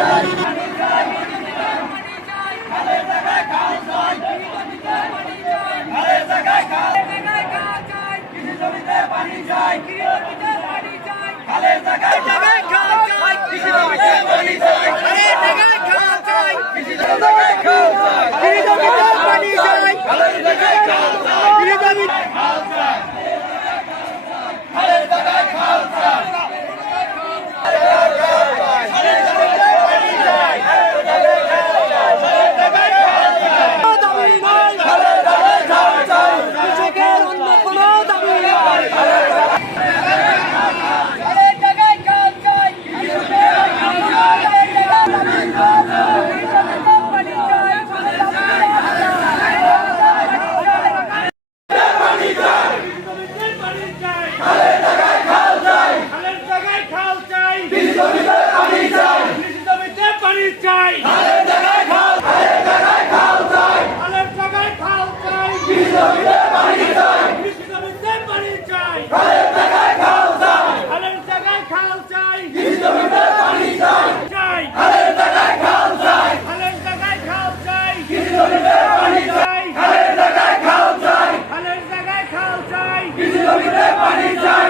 Thank you. চাই। খালের জায়গায় খাল খালের জায়গায় খাল চাই। খালের জায়গায় খাল চাই। কৃষি জমিতে পানি চাই কৃষি জমিতে পানি চাই খালের জায়গায় খাল চাই। খালের জায়গায় খাল চাই। কৃষি পানি চাই চাই খালের জায়গায় খাল চাই। খালের জায়গায় খাল চাই কৃষি পানি চাই খালের জায়গায় খাল চাই খালের জায়গায় খাল চাই কৃষি পানি চাই।